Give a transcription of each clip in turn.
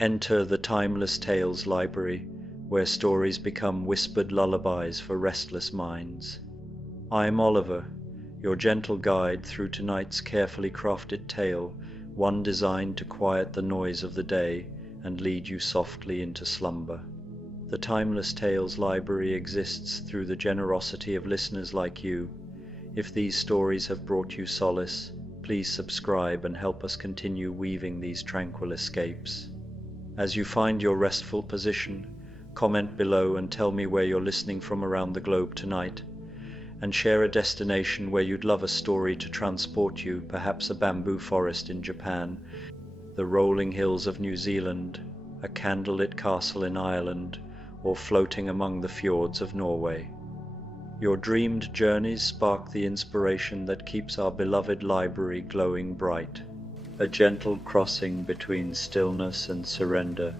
Enter the Timeless Tales library, where stories become whispered lullabies for restless minds. I'm Oliver, your gentle guide through tonight's carefully crafted tale, one designed to quiet the noise of the day and lead you softly into slumber. The Timeless Tales library exists through the generosity of listeners like you. If these stories have brought you solace, please subscribe and help us continue weaving these tranquil escapes. As you find your restful position, comment below and tell me where you're listening from around the globe tonight, and share a destination where you'd love a story to transport you, perhaps a bamboo forest in Japan, the rolling hills of New Zealand, a candlelit castle in Ireland, or floating among the fjords of Norway. Your dreamed journeys spark the inspiration that keeps our beloved library glowing bright. A gentle crossing between stillness and surrender,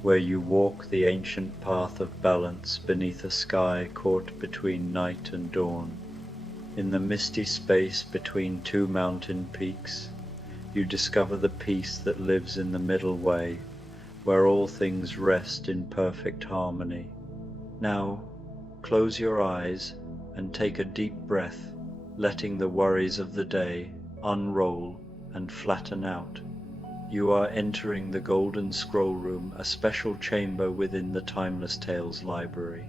where you walk the ancient path of balance beneath a sky caught between night and dawn. In the misty space between two mountain peaks, you discover the peace that lives in the middle way, where all things rest in perfect harmony. Now, close your eyes and take a deep breath, letting the worries of the day unroll and flatten out. You are entering the Golden Scroll Room, a special chamber within the Timeless Tales library.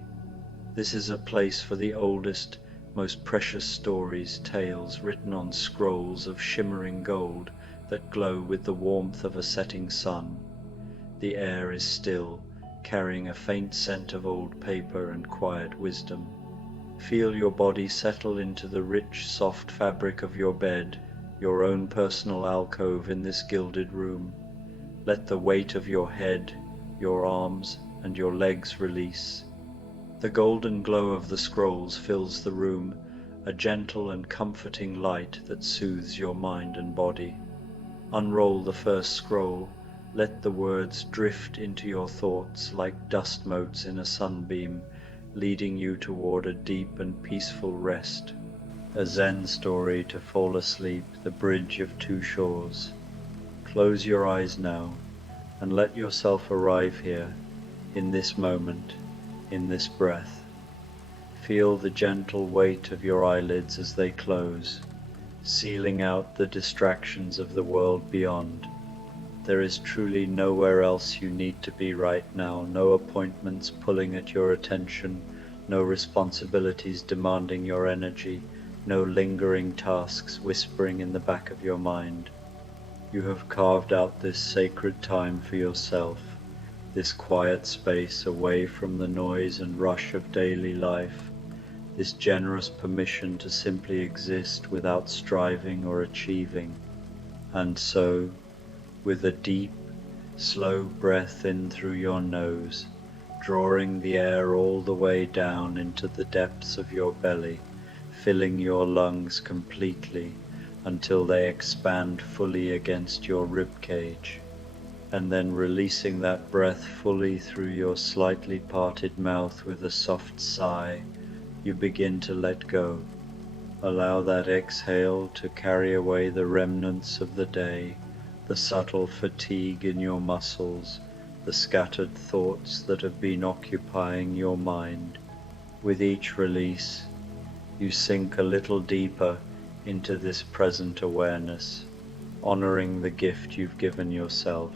This is a place for the oldest, most precious stories, tales written on scrolls of shimmering gold that glow with the warmth of a setting sun. The air is still, carrying a faint scent of old paper and quiet wisdom. Feel your body settle into the rich, soft fabric of your bed, your own personal alcove in this gilded room. Let the weight of your head, your arms, and your legs release. The golden glow of the scrolls fills the room, a gentle and comforting light that soothes your mind and body. Unroll the first scroll, let the words drift into your thoughts like dust motes in a sunbeam, leading you toward a deep and peaceful rest. A Zen story to fall asleep, the bridge of two shores. Close your eyes now, and let yourself arrive here, in this moment, in this breath. Feel the gentle weight of your eyelids as they close, sealing out the distractions of the world beyond. There is truly nowhere else you need to be right now, no appointments pulling at your attention, no responsibilities demanding your energy, no lingering tasks whispering in the back of your mind. You have carved out this sacred time for yourself, this quiet space away from the noise and rush of daily life, this generous permission to simply exist without striving or achieving. And so, with a deep, slow breath in through your nose, drawing the air all the way down into the depths of your belly, filling your lungs completely until they expand fully against your rib cage, and then releasing that breath fully through your slightly parted mouth with a soft sigh, you begin to let go. Allow that exhale to carry away the remnants of the day, the subtle fatigue in your muscles, the scattered thoughts that have been occupying your mind. With each release, you sink a little deeper into this present awareness, honoring the gift you've given yourself,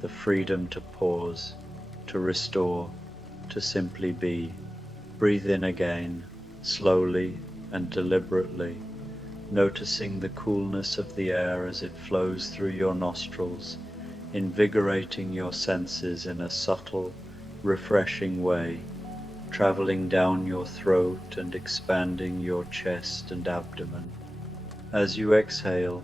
the freedom to pause, to restore, to simply be. Breathe in again, slowly and deliberately, noticing the coolness of the air as it flows through your nostrils, invigorating your senses in a subtle, refreshing way, traveling down your throat and expanding your chest and abdomen. As you exhale,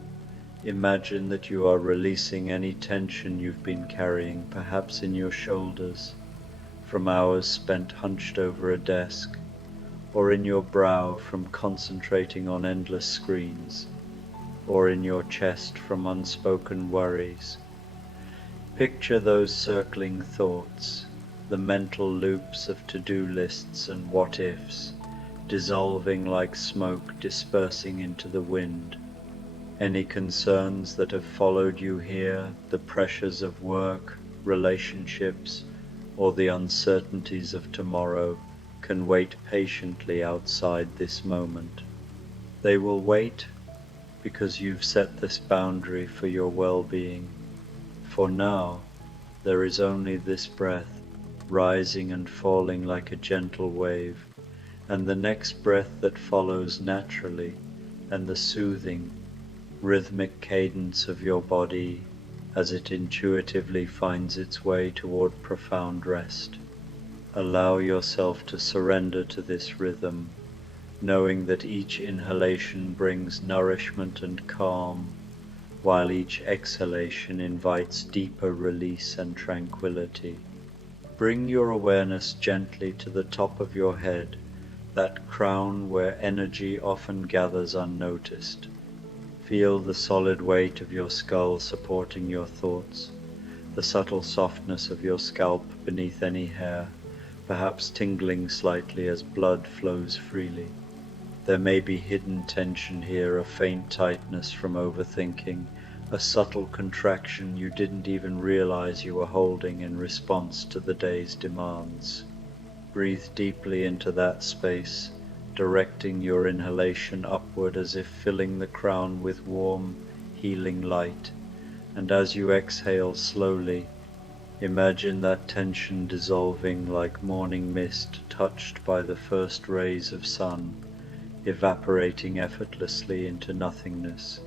imagine that you are releasing any tension you've been carrying, perhaps in your shoulders, from hours spent hunched over a desk, or in your brow from concentrating on endless screens, or in your chest from unspoken worries. Picture those circling thoughts, the mental loops of to-do lists and what-ifs, dissolving like smoke dispersing into the wind. Any concerns that have followed you here, the pressures of work, relationships, or the uncertainties of tomorrow can wait patiently outside this moment. They will wait because you've set this boundary for your well-being. For now, there is only this breath, rising and falling like a gentle wave, and the next breath that follows naturally, and the soothing, rhythmic cadence of your body as it intuitively finds its way toward profound rest. Allow yourself to surrender to this rhythm, knowing that each inhalation brings nourishment and calm, while each exhalation invites deeper release and tranquility. Bring your awareness gently to the top of your head, that crown where energy often gathers unnoticed. Feel the solid weight of your skull supporting your thoughts, the subtle softness of your scalp beneath any hair, perhaps tingling slightly as blood flows freely. There may be hidden tension here, a faint tightness from overthinking, a subtle contraction you didn't even realize you were holding in response to the day's demands. Breathe deeply into that space, directing your inhalation upward as if filling the crown with warm, healing light, and as you exhale slowly, imagine that tension dissolving like morning mist touched by the first rays of sun, evaporating effortlessly into nothingness.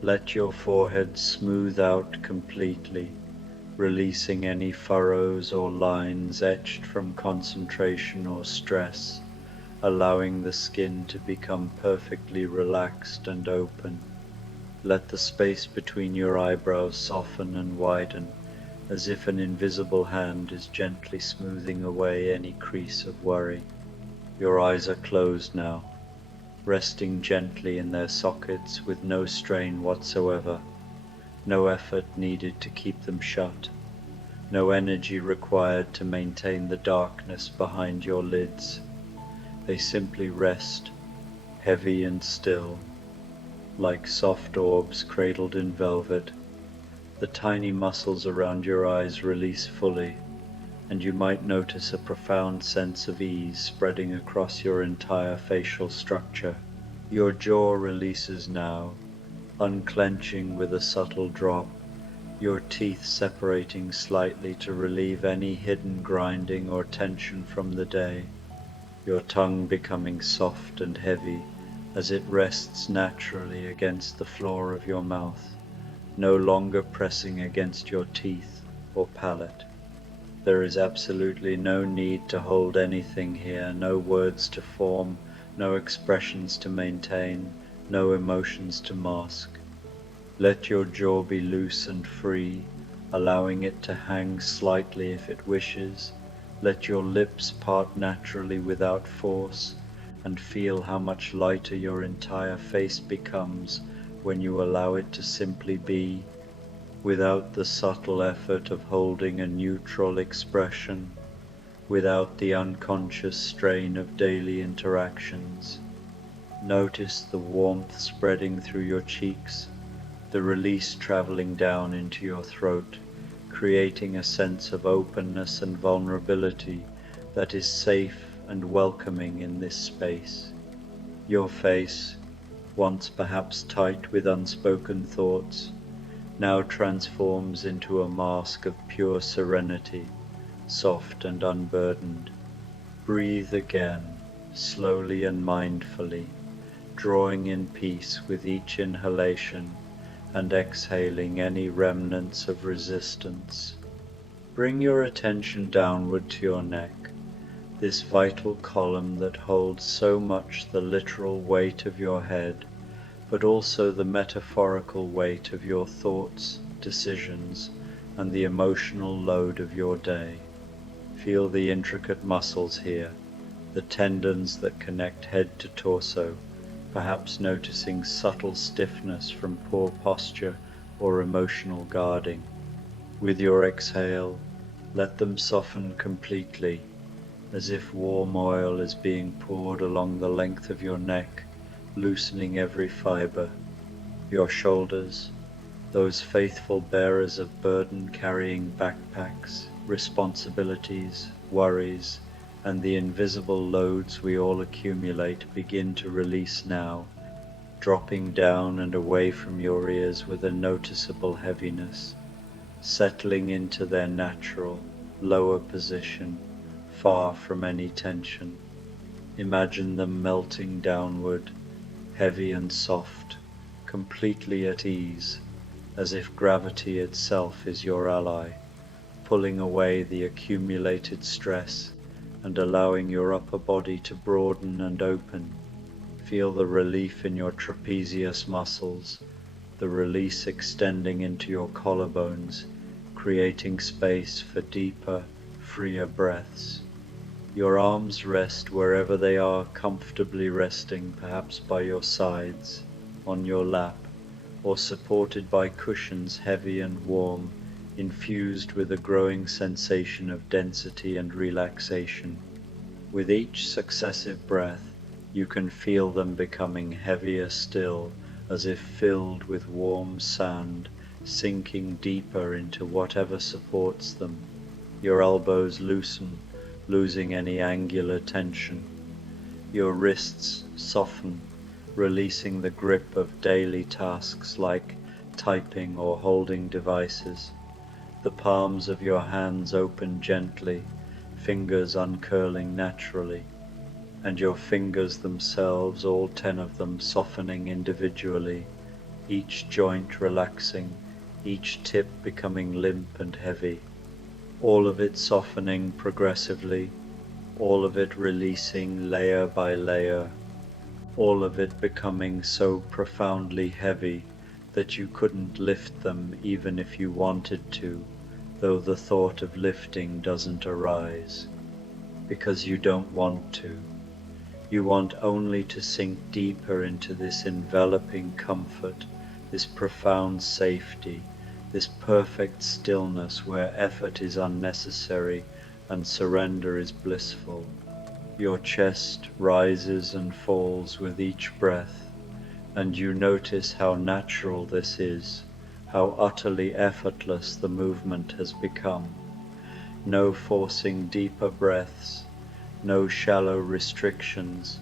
Let your forehead smooth out completely, releasing any furrows or lines etched from concentration or stress, allowing the skin to become perfectly relaxed and open. Let the space between your eyebrows soften and widen, as if an invisible hand is gently smoothing away any crease of worry. Your eyes are closed now, resting gently in their sockets with no strain whatsoever, no effort needed to keep them shut, no energy required to maintain the darkness behind your lids. They simply rest, heavy and still, like soft orbs cradled in velvet. The tiny muscles around your eyes release fully, and you might notice a profound sense of ease spreading across your entire facial structure. Your jaw releases now, unclenching with a subtle drop, your teeth separating slightly to relieve any hidden grinding or tension from the day, your tongue becoming soft and heavy as it rests naturally against the floor of your mouth, no longer pressing against your teeth or palate. There is absolutely no need to hold anything here, no words to form, no expressions to maintain, no emotions to mask. Let your jaw be loose and free, allowing it to hang slightly if it wishes. Let your lips part naturally without force, and feel how much lighter your entire face becomes when you allow it to simply be, without the subtle effort of holding a neutral expression, without the unconscious strain of daily interactions. Notice the warmth spreading through your cheeks, the release traveling down into your throat, creating a sense of openness and vulnerability that is safe and welcoming in this space. Your face, once perhaps tight with unspoken thoughts, now transforms into a mask of pure serenity, soft and unburdened. Breathe again, slowly and mindfully, drawing in peace with each inhalation and exhaling any remnants of resistance. Bring your attention downward to your neck, this vital column that holds so much the literal weight of your head, but also the metaphorical weight of your thoughts, decisions, and the emotional load of your day. Feel the intricate muscles here, the tendons that connect head to torso, perhaps noticing subtle stiffness from poor posture or emotional guarding. With your exhale, let them soften completely, as if warm oil is being poured along the length of your neck, loosening every fiber. Your shoulders, those faithful bearers of burden carrying backpacks, responsibilities, worries, and the invisible loads we all accumulate begin to release now, dropping down and away from your ears with a noticeable heaviness, settling into their natural, lower position, far from any tension. Imagine them melting downward, heavy and soft, completely at ease, as if gravity itself is your ally, pulling away the accumulated stress and allowing your upper body to broaden and open. Feel the relief in your trapezius muscles, the release extending into your collarbones, creating space for deeper, freer breaths. Your arms rest wherever they are, comfortably resting, perhaps by your sides, on your lap, or supported by cushions heavy and warm, infused with a growing sensation of density and relaxation. With each successive breath, you can feel them becoming heavier still, as if filled with warm sand, sinking deeper into whatever supports them. Your elbows loosen, losing any angular tension. Your wrists soften, releasing the grip of daily tasks like typing or holding devices. The palms of your hands open gently, fingers uncurling naturally, and your fingers themselves, all 10 of them, softening individually, each joint relaxing, each tip becoming limp and heavy, all of it softening progressively, all of it releasing layer by layer, all of it becoming so profoundly heavy that you couldn't lift them even if you wanted to, though the thought of lifting doesn't arise, because you don't want to. You want only to sink deeper into this enveloping comfort, this profound safety, this perfect stillness where effort is unnecessary and surrender is blissful. Your chest rises and falls with each breath, and you notice how natural this is, how utterly effortless the movement has become. No forcing deeper breaths, no shallow restrictions,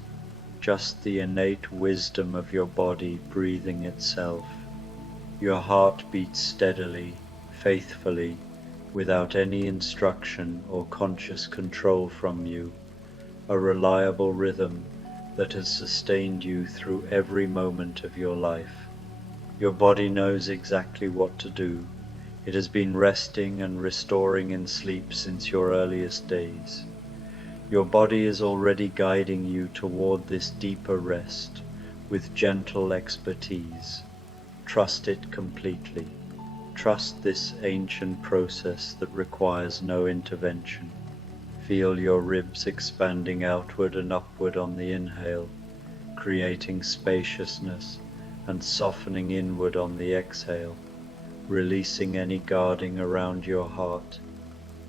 just the innate wisdom of your body breathing itself. Your heart beats steadily, faithfully, without any instruction or conscious control from you, a reliable rhythm that has sustained you through every moment of your life. Your body knows exactly what to do. It has been resting and restoring in sleep since your earliest days. Your body is already guiding you toward this deeper rest with gentle expertise. Trust it completely. Trust this ancient process that requires no intervention. Feel your ribs expanding outward and upward on the inhale, creating spaciousness, and softening inward on the exhale, releasing any guarding around your heart.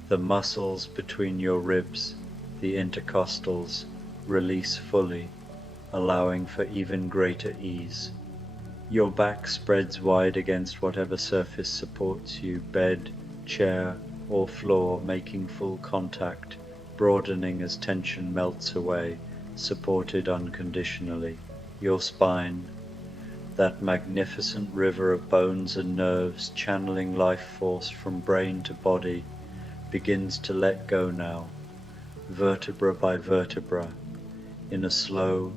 The muscles between your ribs, the intercostals, release fully, allowing for even greater ease. Your back spreads wide against whatever surface supports you, bed, chair, or floor, making full contact, broadening as tension melts away, supported unconditionally. Your spine, that magnificent river of bones and nerves channeling life force from brain to body, begins to let go now, vertebra by vertebra, in a slow,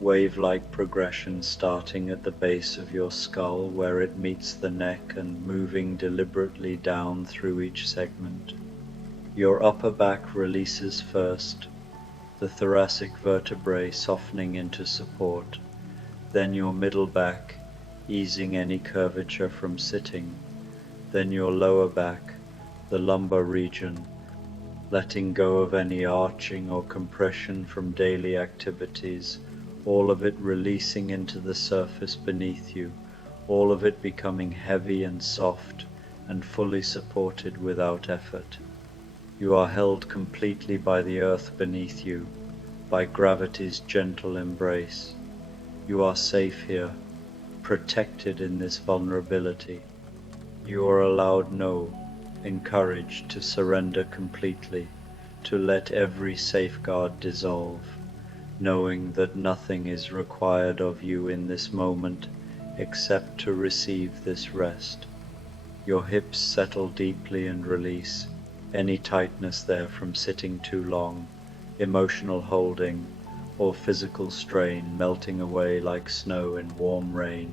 wave-like progression starting at the base of your skull where it meets the neck and moving deliberately down through each segment. Your upper back releases first, the thoracic vertebrae softening into support, then your middle back, easing any curvature from sitting, then your lower back, the lumbar region, letting go of any arching or compression from daily activities, all of it releasing into the surface beneath you, all of it becoming heavy and soft and fully supported without effort. You are held completely by the earth beneath you, by gravity's gentle embrace. You are safe here, protected in this vulnerability. You are allowed, encouraged to surrender completely, to let every safeguard dissolve, knowing that nothing is required of you in this moment except to receive this rest. Your hips settle deeply and release any tightness there from sitting too long, emotional holding, or physical strain melting away like snow in warm rain,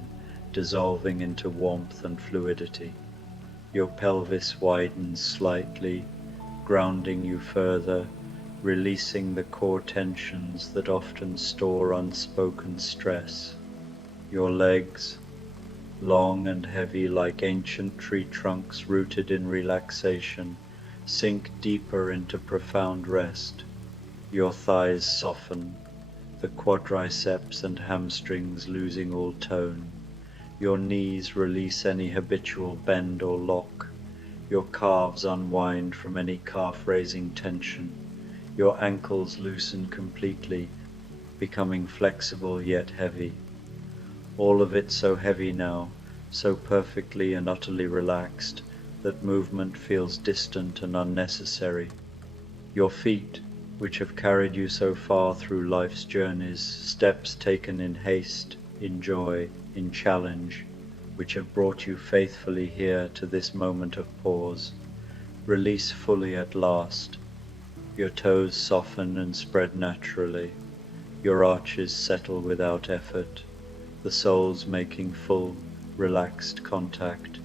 dissolving into warmth and fluidity. Your pelvis widens slightly, grounding you further, releasing the core tensions that often store unspoken stress. Your legs, long and heavy like ancient tree trunks rooted in relaxation, sink deeper into profound rest. Your thighs soften, the quadriceps and hamstrings losing all tone. Your knees release any habitual bend or lock. Your calves unwind from any calf-raising tension. Your ankles loosen completely, becoming flexible yet heavy. All of it so heavy now, so perfectly and utterly relaxed, that movement feels distant and unnecessary. Your feet, which have carried you so far through life's journeys, steps taken in haste, in joy, in challenge, which have brought you faithfully here to this moment of pause, release fully at last. Your toes soften and spread naturally. Your arches settle without effort, the soles making full, relaxed contact,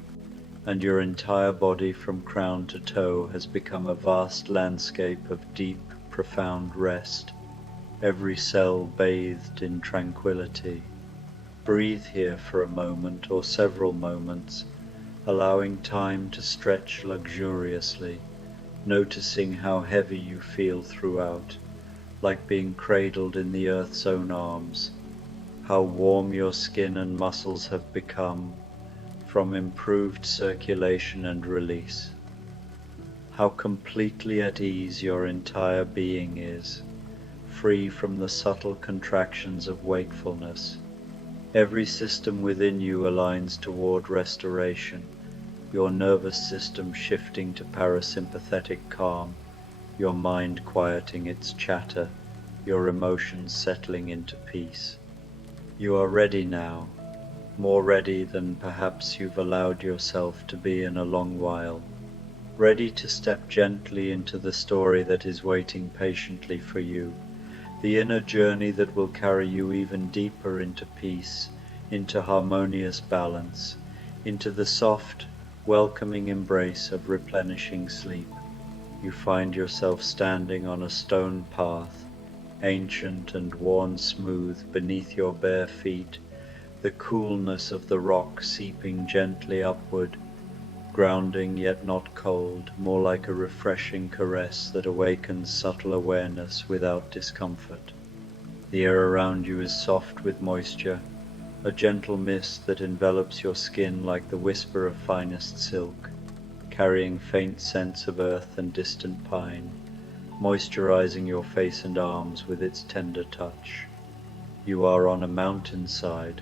and your entire body from crown to toe has become a vast landscape of deep, profound rest, every cell bathed in tranquility. Breathe here for a moment or several moments, allowing time to stretch luxuriously, noticing how heavy you feel throughout, like being cradled in the earth's own arms, how warm your skin and muscles have become from improved circulation and release, how completely at ease your entire being is, free from the subtle contractions of wakefulness. Every system within you aligns toward restoration, your nervous system shifting to parasympathetic calm, your mind quieting its chatter, your emotions settling into peace. You are ready now, more ready than perhaps you've allowed yourself to be in a long while, ready to step gently into the story that is waiting patiently for you, the inner journey that will carry you even deeper into peace, into harmonious balance, into the soft, welcoming embrace of replenishing sleep. You find yourself standing on a stone path, ancient and worn smooth beneath your bare feet, the coolness of the rock seeping gently upward, grounding yet not cold, more like a refreshing caress that awakens subtle awareness without discomfort. The air around you is soft with moisture, a gentle mist that envelops your skin like the whisper of finest silk, carrying faint scents of earth and distant pine, moisturizing your face and arms with its tender touch. You are on a mountainside,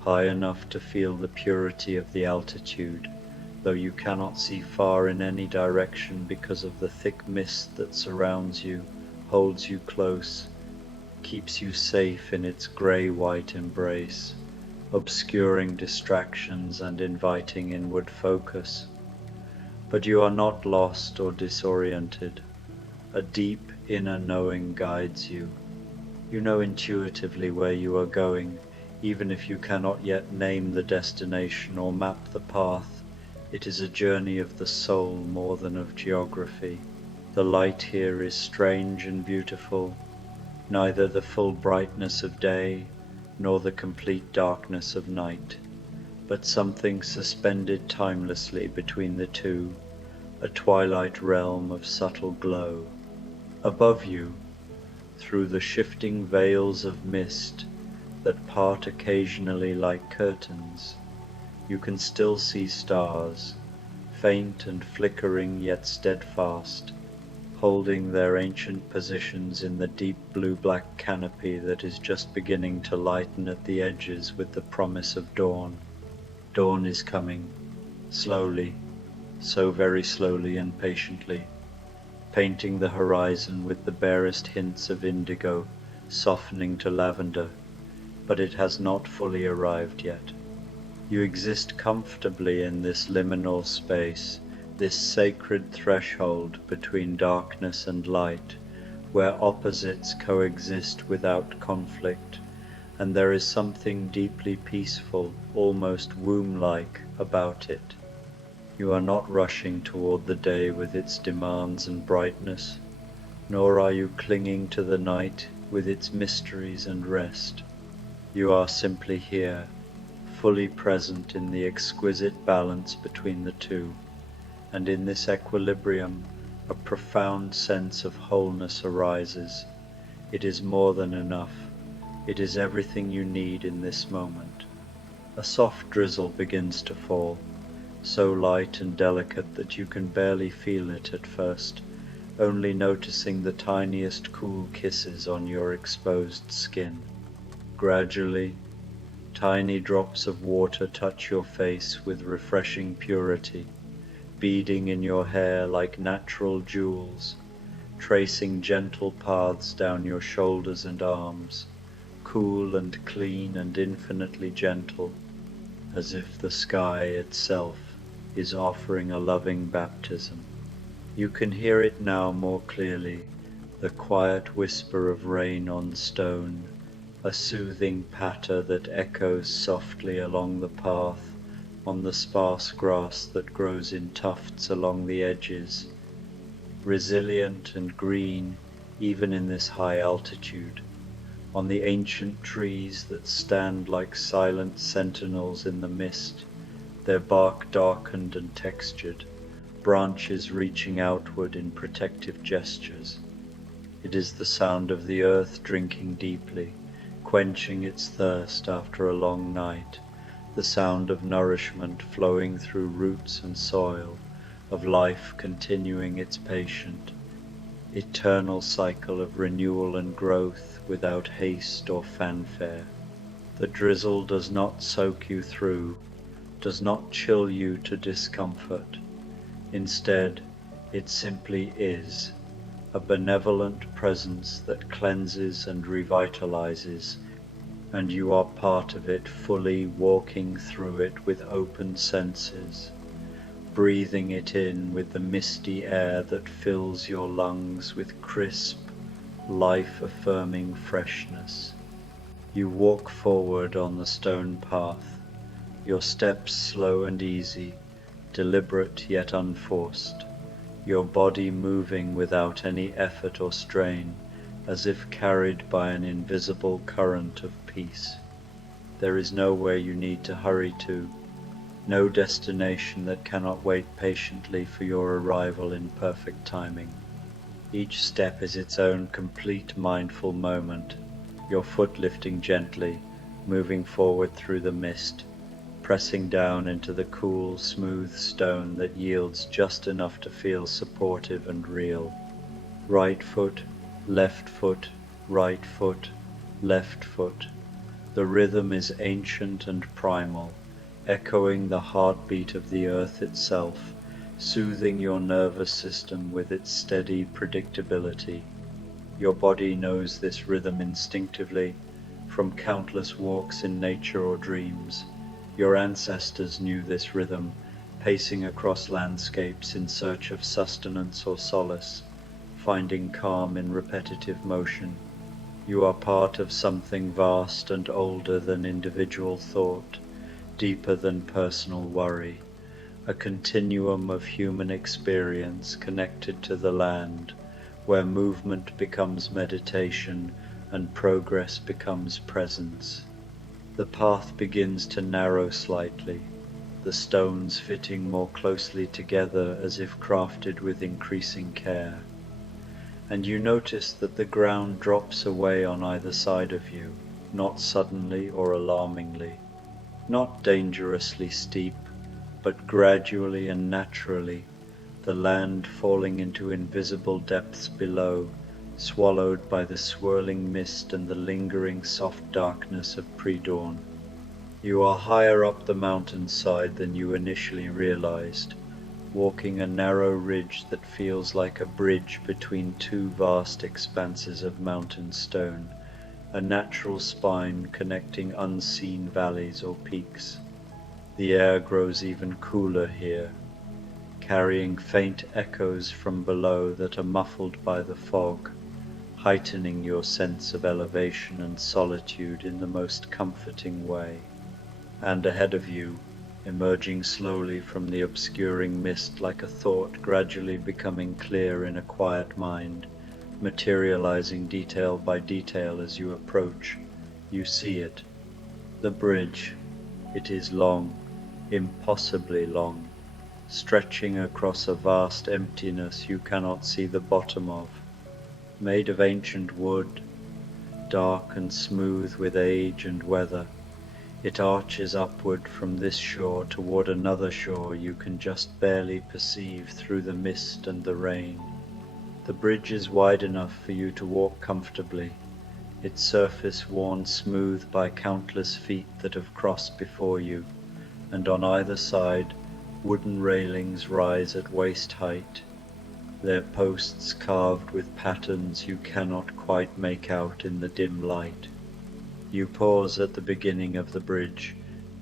high enough to feel the purity of the altitude, though you cannot see far in any direction because of the thick mist that surrounds you, holds you close, keeps you safe in its grey-white embrace, obscuring distractions and inviting inward focus. But you are not lost or disoriented. A deep inner knowing guides you. You know intuitively where you are going, even if you cannot yet name the destination or map the path. It is a journey of the soul more than of geography. The light here is strange and beautiful, neither the full brightness of day nor the complete darkness of night, but something suspended timelessly between the two, a twilight realm of subtle glow. Above you, through the shifting veils of mist that part occasionally like curtains, you can still see stars, faint and flickering yet steadfast, holding their ancient positions in the deep blue-black canopy that is just beginning to lighten at the edges with the promise of dawn. Dawn is coming, slowly, so very slowly and patiently, painting the horizon with the barest hints of indigo, softening to lavender, but it has not fully arrived yet. You exist comfortably in this liminal space, this sacred threshold between darkness and light, where opposites coexist without conflict, and there is something deeply peaceful, almost womb-like, about it. You are not rushing toward the day with its demands and brightness, nor are you clinging to the night with its mysteries and rest. You are simply here, fully present in the exquisite balance between the two, and in this equilibrium a profound sense of wholeness arises. It is more than enough. It is everything you need in this moment. A soft drizzle begins to fall, so light and delicate that you can barely feel it at first, only noticing the tiniest cool kisses on your exposed skin. Gradually, tiny drops of water touch your face with refreshing purity, beading in your hair like natural jewels, tracing gentle paths down your shoulders and arms, cool and clean and infinitely gentle, as if the sky itself is offering a loving baptism. You can hear it now more clearly, the quiet whisper of rain on stone, a soothing patter that echoes softly along the path, on the sparse grass that grows in tufts along the edges, resilient and green even in this high altitude, on the ancient trees that stand like silent sentinels in the mist, their bark darkened and textured, branches reaching outward in protective gestures. It is the sound of the earth drinking deeply, quenching its thirst after a long night, the sound of nourishment flowing through roots and soil, of life continuing its patient, eternal cycle of renewal and growth without haste or fanfare. The drizzle does not soak you through, does not chill you to discomfort. Instead, it simply is, a benevolent presence that cleanses and revitalizes, and you are part of it, fully walking through it with open senses, breathing it in with the misty air that fills your lungs with crisp, life-affirming freshness. You walk forward on the stone path, your steps slow and easy, deliberate yet unforced, your body moving without any effort or strain, as if carried by an invisible current of peace. There is nowhere you need to hurry to, no destination that cannot wait patiently for your arrival in perfect timing. Each step is its own complete mindful moment, your foot lifting gently, moving forward through the mist, pressing down into the cool, smooth stone that yields just enough to feel supportive and real. Right foot, left foot, right foot, left foot. The rhythm is ancient and primal, echoing the heartbeat of the earth itself, soothing your nervous system with its steady predictability. Your body knows this rhythm instinctively, from countless walks in nature or dreams. Your ancestors knew this rhythm, pacing across landscapes in search of sustenance or solace, finding calm in repetitive motion. You are part of something vast and older than individual thought, deeper than personal worry, a continuum of human experience connected to the land, where movement becomes meditation and progress becomes presence. The path begins to narrow slightly, the stones fitting more closely together as if crafted with increasing care. And you notice that the ground drops away on either side of you, not suddenly or alarmingly, not dangerously steep, but gradually and naturally, the land falling into invisible depths below, swallowed by the swirling mist and the lingering soft darkness of pre-dawn. You are higher up the mountainside than you initially realized, walking a narrow ridge that feels like a bridge between two vast expanses of mountain stone, a natural spine connecting unseen valleys or peaks. The air grows even cooler here, carrying faint echoes from below that are muffled by the fog, heightening your sense of elevation and solitude in the most comforting way. And ahead of you, emerging slowly from the obscuring mist like a thought gradually becoming clear in a quiet mind, materializing detail by detail as you approach, you see it. The bridge. It is long, impossibly long, stretching across a vast emptiness you cannot see the bottom of. Made of ancient wood, dark and smooth with age and weather, it arches upward from this shore toward another shore you can just barely perceive through the mist and the rain. The bridge is wide enough for you to walk comfortably, its surface worn smooth by countless feet that have crossed before you, and on either side wooden railings rise at waist height, their posts carved with patterns you cannot quite make out in the dim light. You pause at the beginning of the bridge,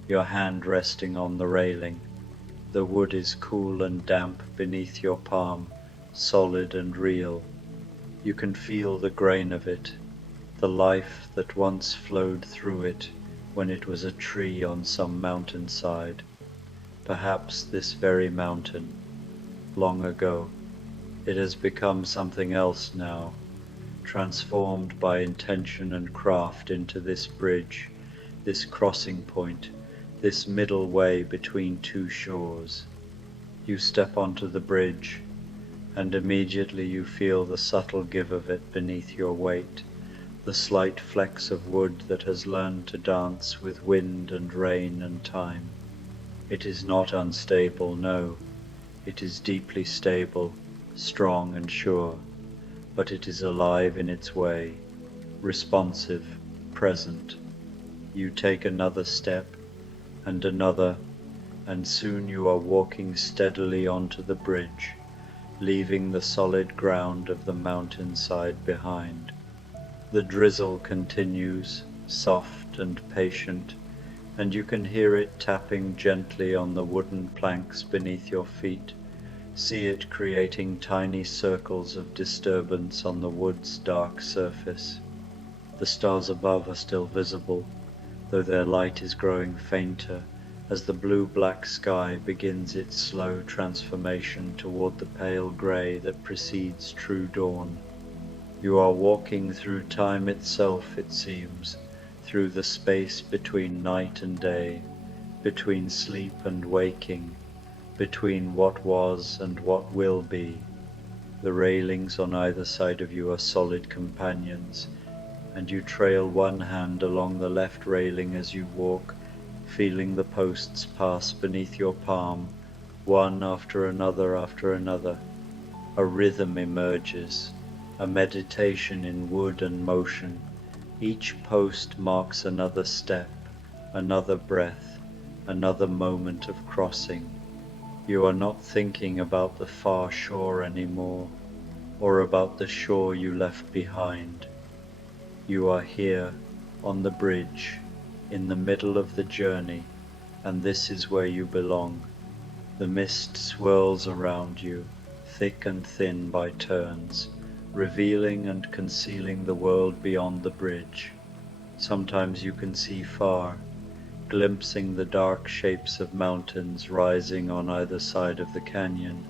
your hand resting on the railing. The wood is cool and damp beneath your palm, solid and real. You can feel the grain of it, the life that once flowed through it when it was a tree on some mountainside. Perhaps this very mountain, long ago. It has become something else now, transformed by intention and craft into this bridge, this crossing point, this middle way between two shores. You step onto the bridge, and immediately you feel the subtle give of it beneath your weight, the slight flecks of wood that has learned to dance with wind and rain and time. It is not unstable, no. It is deeply stable, strong and sure, but it is alive in its way, responsive, present. You take another step, and another, and soon you are walking steadily onto the bridge, leaving the solid ground of the mountainside behind. The drizzle continues, soft and patient, and you can hear it tapping gently on the wooden planks beneath your feet, see it creating tiny circles of disturbance on the wood's dark surface. The stars above are still visible, though their light is growing fainter as the blue-black sky begins its slow transformation toward the pale grey that precedes true dawn. You are walking through time itself, it seems, through the space between night and day, between sleep and waking, between what was and what will be. The railings on either side of you are solid companions, and you trail one hand along the left railing as you walk, feeling the posts pass beneath your palm, one after another after another. A rhythm emerges, a meditation in wood and motion. Each post marks another step, another breath, another moment of crossing. You are not thinking about the far shore anymore, or about the shore you left behind. You are here, on the bridge, in the middle of the journey, and this is where you belong. The mist swirls around you, thick and thin by turns, revealing and concealing the world beyond the bridge. Sometimes you can see far, glimpsing the dark shapes of mountains rising on either side of the canyon,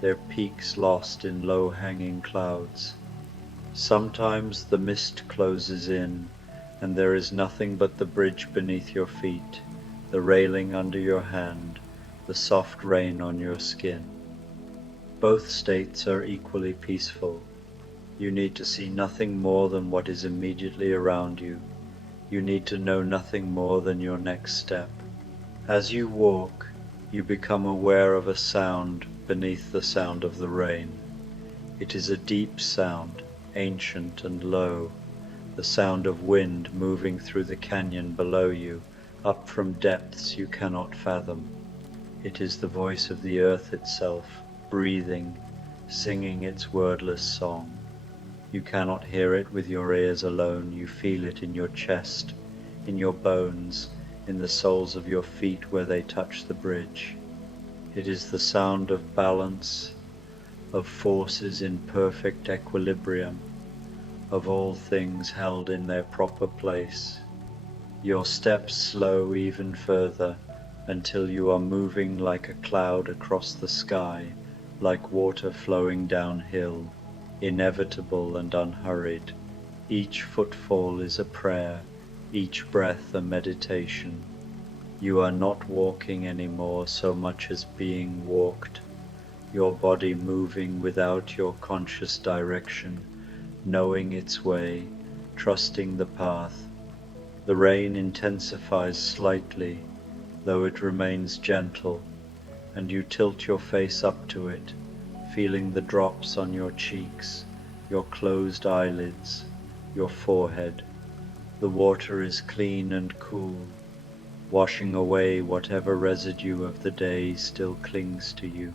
their peaks lost in low-hanging clouds. Sometimes the mist closes in, and there is nothing but the bridge beneath your feet, the railing under your hand, the soft rain on your skin. Both states are equally peaceful. You need to see nothing more than what is immediately around you. You need to know nothing more than your next step. As you walk, You become aware of a sound beneath the sound of the rain. It is a deep sound, ancient and low, the sound of wind moving through the canyon below you, up from depths you cannot fathom. It is the voice of the earth itself, breathing, singing its wordless song. You cannot hear it with your ears alone, you feel it in your chest, in your bones, in the soles of your feet where they touch the bridge. It is the sound of balance, of forces in perfect equilibrium, of all things held in their proper place. Your steps slow even further until you are moving like a cloud across the sky, like water flowing downhill, inevitable and unhurried. Each footfall is a prayer, each breath a meditation. You are not walking anymore so much as being walked, your body moving without your conscious direction, knowing its way, trusting the path. The rain intensifies slightly, though it remains gentle, and you tilt your face up to it, feeling the drops on your cheeks, your closed eyelids, your forehead. The water is clean and cool, washing away whatever residue of the day still clings to you,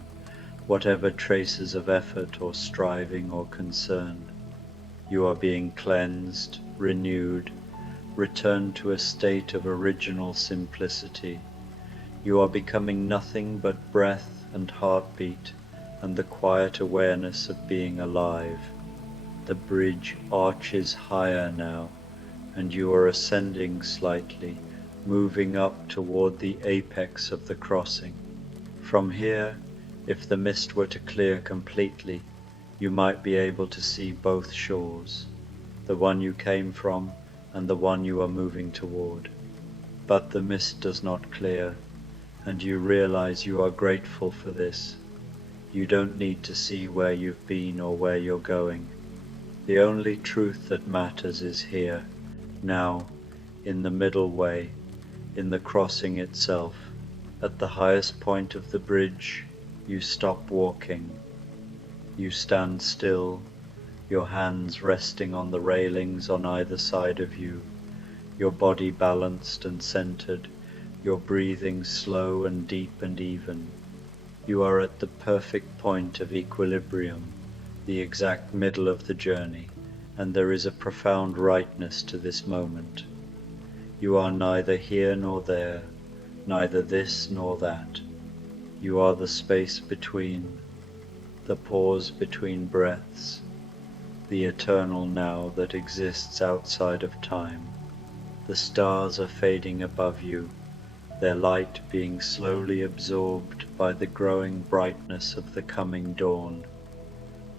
whatever traces of effort or striving or concern. You are being cleansed, renewed, returned to a state of original simplicity. You are becoming nothing but breath and heartbeat and the quiet awareness of being alive. The bridge arches higher now, and you are ascending slightly, moving up toward the apex of the crossing. From here, if the mist were to clear completely, you might be able to see both shores, the one you came from and the one you are moving toward. But the mist does not clear, and you realize you are grateful for this. You don't need to see where you've been or where you're going. The only truth that matters is here, now, in the middle way, in the crossing itself. At the highest point of the bridge, you stop walking. You stand still, your hands resting on the railings on either side of you, your body balanced and centered, your breathing slow and deep and even. You are at the perfect point of equilibrium, the exact middle of the journey, and there is a profound rightness to this moment. You are neither here nor there, neither this nor that. You are the space between, the pause between breaths, the eternal now that exists outside of time. The stars are fading above you, their light being slowly absorbed by the growing brightness of the coming dawn.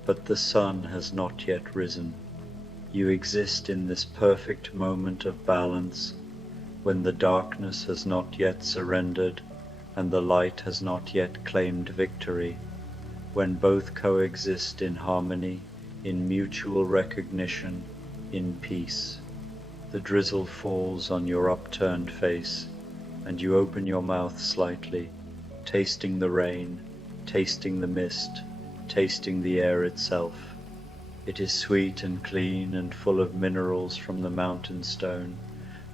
But the sun has not yet risen. You exist in this perfect moment of balance, when the darkness has not yet surrendered and the light has not yet claimed victory, when both coexist in harmony, in mutual recognition, in peace. The drizzle falls on your upturned face, and you open your mouth slightly, tasting the rain, tasting the mist, tasting the air itself. It is sweet and clean and full of minerals from the mountain stone,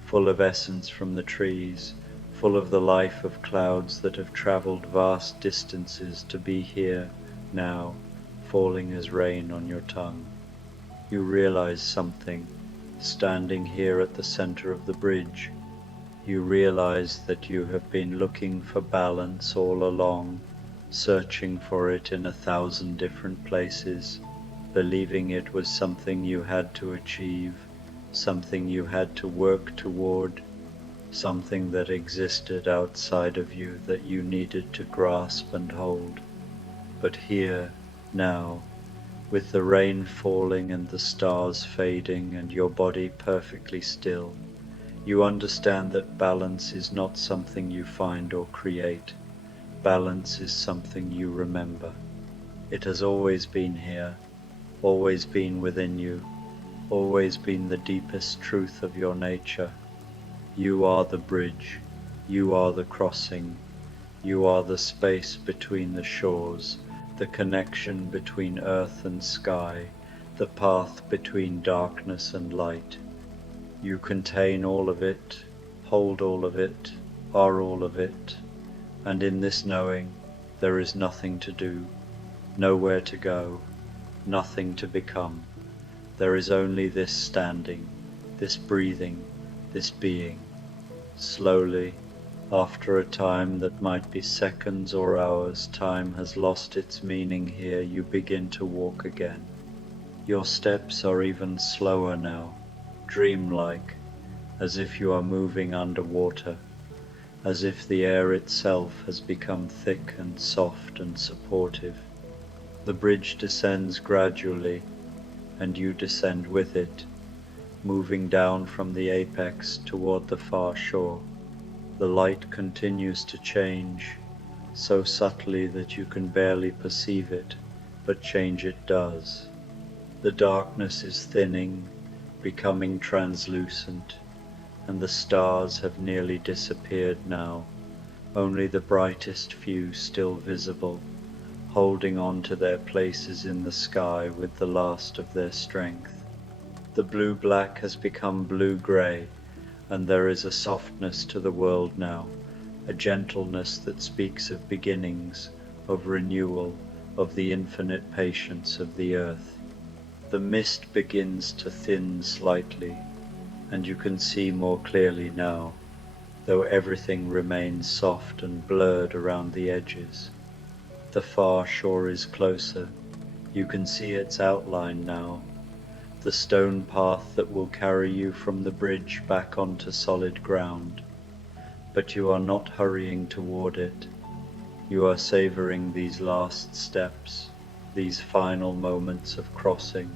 full of essence from the trees, full of the life of clouds that have traveled vast distances to be here, now, falling as rain on your tongue. You realize something, standing here at the center of the bridge. You realize that you have been looking for balance all along, searching for it in 1,000 different places, believing it was something you had to achieve, something you had to work toward, something that existed outside of you that you needed to grasp and hold. But here, now, with the rain falling and the stars fading and your body perfectly still, you understand that balance is not something you find or create. Balance is something you remember. It has always been here, always been within you, always been the deepest truth of your nature. You are the bridge, you are the crossing, You are the space between the shores, the connection between earth and sky, the path between darkness and light. You contain all of it, hold all of it, are all of it, and in this knowing there is nothing to do, nowhere to go, nothing to become. There is only this standing, this breathing, this being. Slowly, after a time that might be seconds or hours, time has lost its meaning here, you begin to walk again. Your steps are even slower now, dreamlike, as if you are moving underwater, as if the air itself has become thick and soft and supportive. The bridge descends gradually, and you descend with it, moving down from the apex toward the far shore. The light continues to change, so subtly that you can barely perceive it, but change it does. The darkness is thinning, becoming translucent, and the stars have nearly disappeared now, only the brightest few still visible, holding on to their places in the sky with the last of their strength. The blue-black has become blue-grey, and there is a softness to the world now, a gentleness that speaks of beginnings, of renewal, of the infinite patience of the earth. The mist begins to thin slightly, and you can see more clearly now, though everything remains soft and blurred around the edges. The far shore is closer, you can see its outline now, the stone path that will carry you from the bridge back onto solid ground. But you are not hurrying toward it. You are savoring these last steps, these final moments of crossing,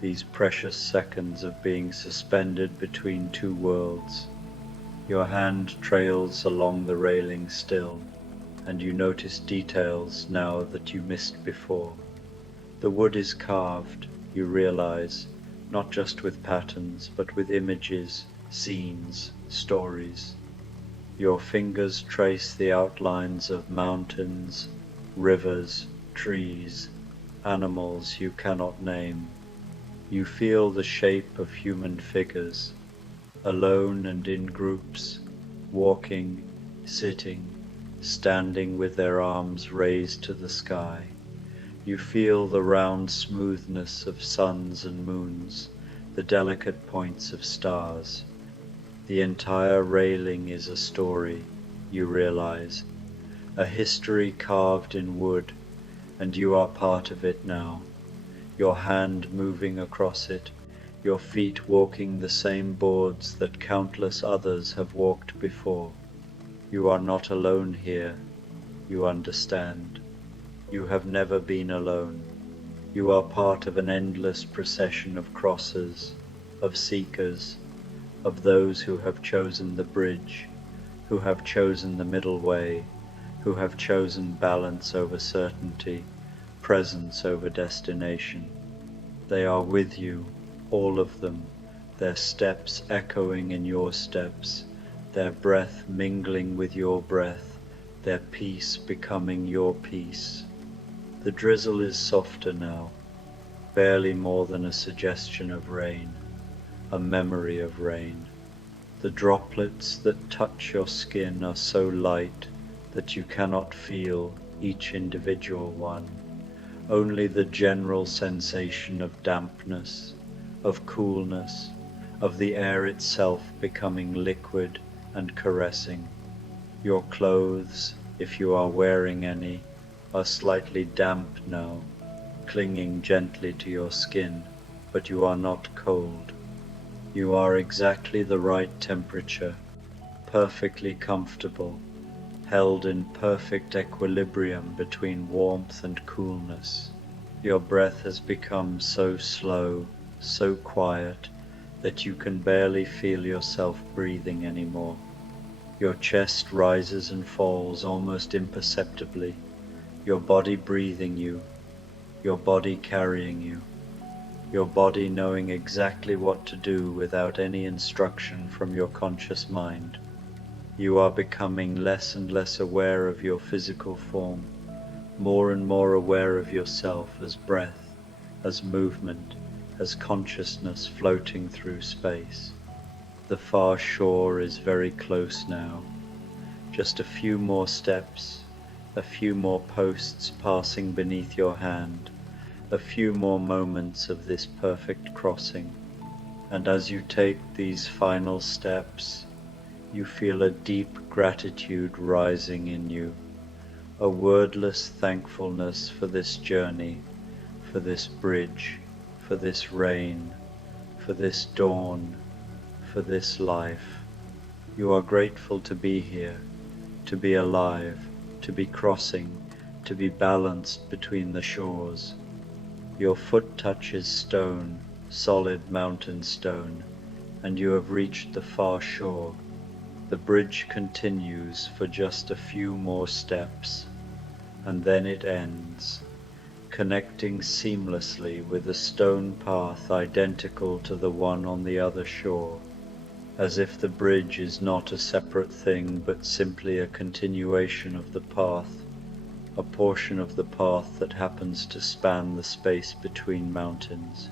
these precious seconds of being suspended between two worlds. Your hand trails along the railing still, and you notice details now that you missed before. The wood is carved, you realize, not just with patterns, but with images, scenes, stories. Your fingers trace the outlines of mountains, rivers, trees, animals you cannot name. You feel the shape of human figures, alone and in groups, walking, sitting, standing with their arms raised to the sky. You feel the round smoothness of suns and moons, the delicate points of stars. The entire railing is a story, you realize, a history carved in wood, and you are part of it now, your hand moving across it, your feet walking the same boards that countless others have walked before. You are not alone here, you understand. You have never been alone. You are part of an endless procession of crossers, of seekers, of those who have chosen the bridge, who have chosen the middle way, who have chosen balance over certainty, presence over destination. They are with you, all of them, their steps echoing in your steps, their breath mingling with your breath, their peace becoming your peace. The drizzle is softer now, barely more than a suggestion of rain, a memory of rain. The droplets that touch your skin are so light that you cannot feel each individual one, only the general sensation of dampness, of coolness, of the air itself becoming liquid and caressing. Your clothes, if you are wearing any, are slightly damp now, clinging gently to your skin, but you are not cold. You are exactly the right temperature, perfectly comfortable, held in perfect equilibrium between warmth and coolness. Your breath has become so slow, so quiet, that you can barely feel yourself breathing anymore. Your chest rises and falls almost imperceptibly, your body breathing you, your body carrying you, your body knowing exactly what to do without any instruction from your conscious mind. You are becoming less and less aware of your physical form, more and more aware of yourself as breath, as movement, as consciousness floating through space. The far shore is very close now. Just a few more steps, a few more posts passing beneath your hand, a few more moments of this perfect crossing. And as you take these final steps, you feel a deep gratitude rising in you, a wordless thankfulness for this journey, for this bridge, for this rain, for this dawn, for this life. You are grateful to be here, to be alive, to be crossing, to be balanced between the shores. Your foot touches stone, solid mountain stone, and you have reached the far shore. The bridge continues for just a few more steps, and then it ends, connecting seamlessly with a stone path identical to the one on the other shore, as if the bridge is not a separate thing but simply a continuation of the path, a portion of the path that happens to span the space between mountains.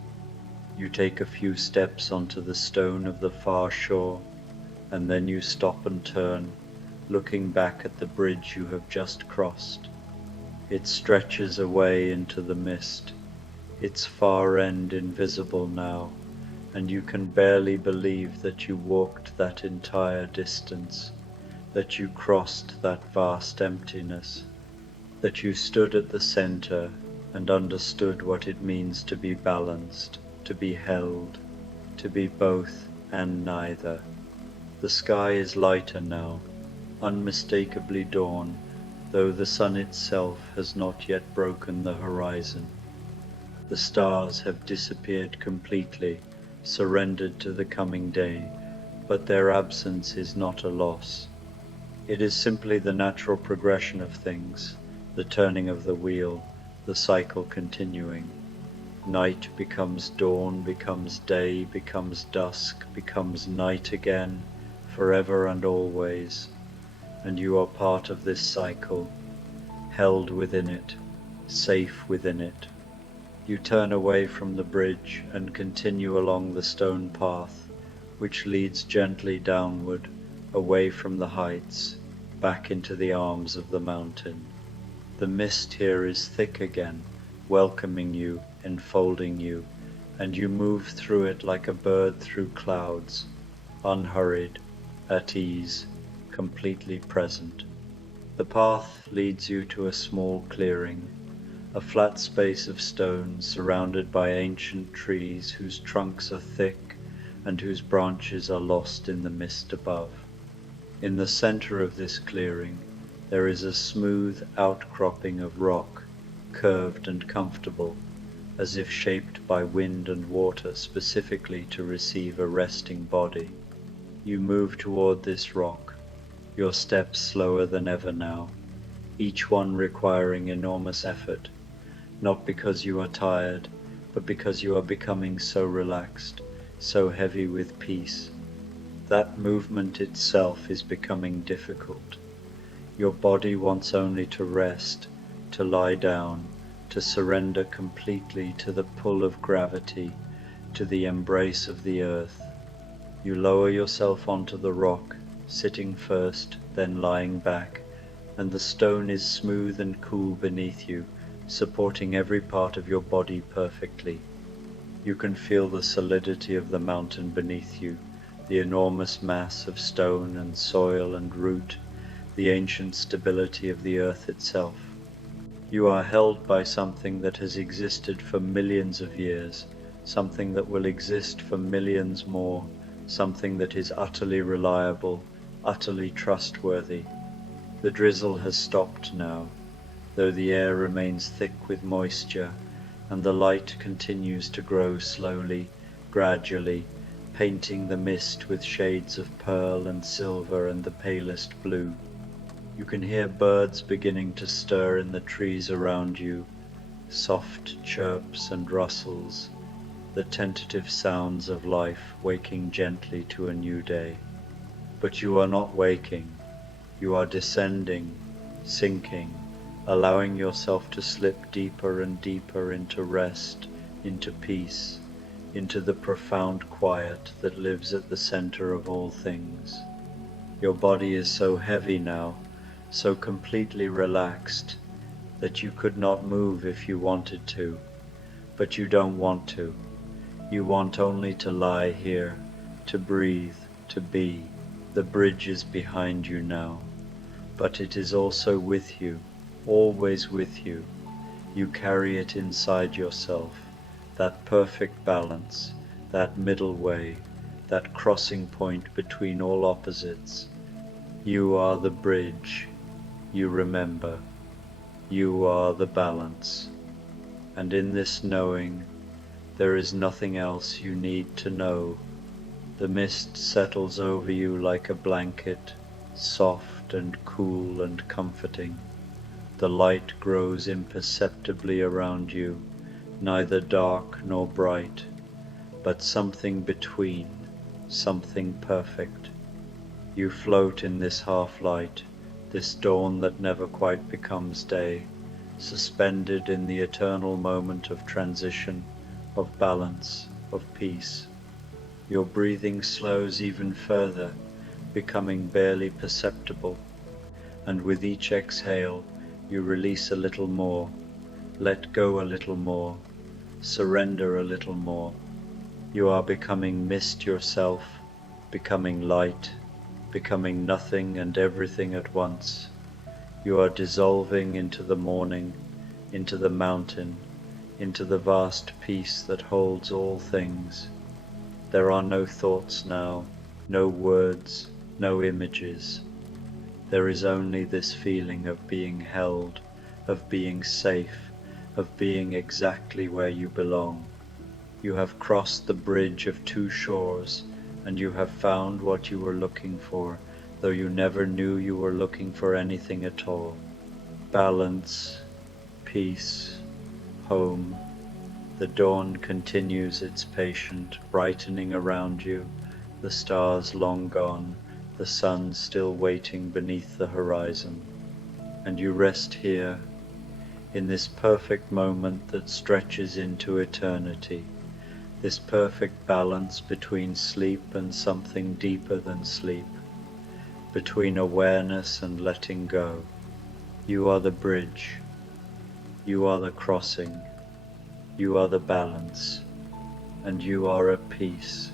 You take a few steps onto the stone of the far shore, and then you stop and turn, looking back at the bridge you have just crossed. It stretches away into the mist, its far end invisible now, and you can barely believe that you walked that entire distance, that you crossed that vast emptiness, that you stood at the center and understood what it means to be balanced, to be held, to be both and neither. The sky is lighter now, unmistakably dawn, though the sun itself has not yet broken the horizon. The stars have disappeared completely, surrendered to the coming day, but their absence is not a loss. It is simply the natural progression of things, the turning of the wheel, the cycle continuing. Night becomes dawn, becomes day, becomes dusk, becomes night again, forever and always, and you are part of this cycle, held within it, safe within it. You turn away from the bridge and continue along the stone path, which leads gently downward, away from the heights, back into the arms of the mountain. The mist here is thick again, welcoming you, enfolding you, and you move through it like a bird through clouds, unhurried, at ease, completely present. The path leads you to a small clearing, a flat space of stone surrounded by ancient trees whose trunks are thick and whose branches are lost in the mist above. In the center of this clearing, there is a smooth outcropping of rock, curved and comfortable, as if shaped by wind and water specifically to receive a resting body. You move toward this rock, your steps slower than ever now, each one requiring enormous effort, not because you are tired, but because you are becoming so relaxed, so heavy with peace. That movement itself is becoming difficult. Your body wants only to rest, to lie down, to surrender completely to the pull of gravity, to the embrace of the earth. You lower yourself onto the rock, sitting first, then lying back, and the stone is smooth and cool beneath you, supporting every part of your body perfectly. You can feel the solidity of the mountain beneath you, the enormous mass of stone and soil and root, the ancient stability of the earth itself. You are held by something that has existed for millions of years, something that will exist for millions more, something that is utterly reliable, utterly trustworthy. The drizzle has stopped now, though the air remains thick with moisture, and the light continues to grow slowly, gradually, painting the mist with shades of pearl and silver and the palest blue. You can hear birds beginning to stir in the trees around you, soft chirps and rustles, the tentative sounds of life waking gently to a new day. But you are not waking, You are descending, sinking, allowing yourself to slip deeper and deeper into rest, into peace, into the profound quiet that lives at the center of all things. Your body is so heavy now, so completely relaxed, that you could not move if you wanted to, but you don't want to. You want only to lie here, to breathe, to be. The bridge is behind you now, but it is also with you, always with you. You carry it inside yourself, that perfect balance, that middle way, that crossing point between all opposites. You are the bridge, you remember. You are the balance, and in this knowing, there is nothing else you need to know. The mist settles over you like a blanket, soft and cool and comforting. The light grows imperceptibly around you, neither dark nor bright, but something between, something perfect. You float in this half-light, this dawn that never quite becomes day, suspended in the eternal moment of transition, of balance, of peace. Your breathing slows even further, becoming barely perceptible, and with each exhale you release a little more, let go a little more, surrender a little more. You are becoming mist yourself, becoming light, becoming nothing and everything at once. You are dissolving into the morning, into the mountain, into the vast peace that holds all things. There are no thoughts now, no words, no images. There is only this feeling of being held, of being safe, of being exactly where you belong. You have crossed the bridge of two shores, and you have found what you were looking for, though you never knew you were looking for anything at all. Balance, peace, home. The dawn continues its patient brightening around you, the stars long gone, the sun still waiting beneath the horizon. And you rest here, in this perfect moment that stretches into eternity, this perfect balance between sleep and something deeper than sleep, between awareness and letting go. You are the bridge, you are the crossing, you are the balance, and you are at peace.